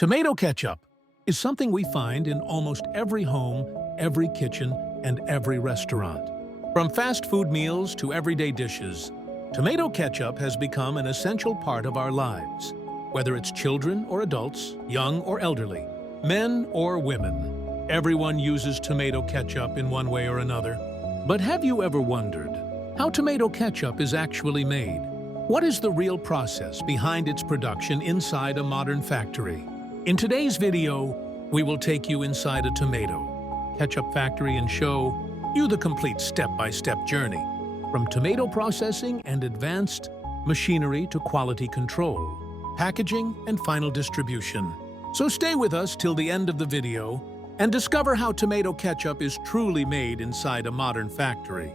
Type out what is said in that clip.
Tomato ketchup is something we find in almost every home, every kitchen, and every restaurant. From fast food meals to everyday dishes, tomato ketchup has become an essential part of our lives. Whether it's children or adults, young or elderly, men or women, everyone uses tomato ketchup in one way or another. But have you ever wondered how tomato ketchup is actually made? What is the real process behind its production inside a modern factory? In today's video, we will take you inside a tomato ketchup factory and show you the complete step-by-step journey, from tomato processing and advanced machinery to quality control, packaging, and final distribution. So stay with us till the end of the video and discover how tomato ketchup is truly made inside a modern factory.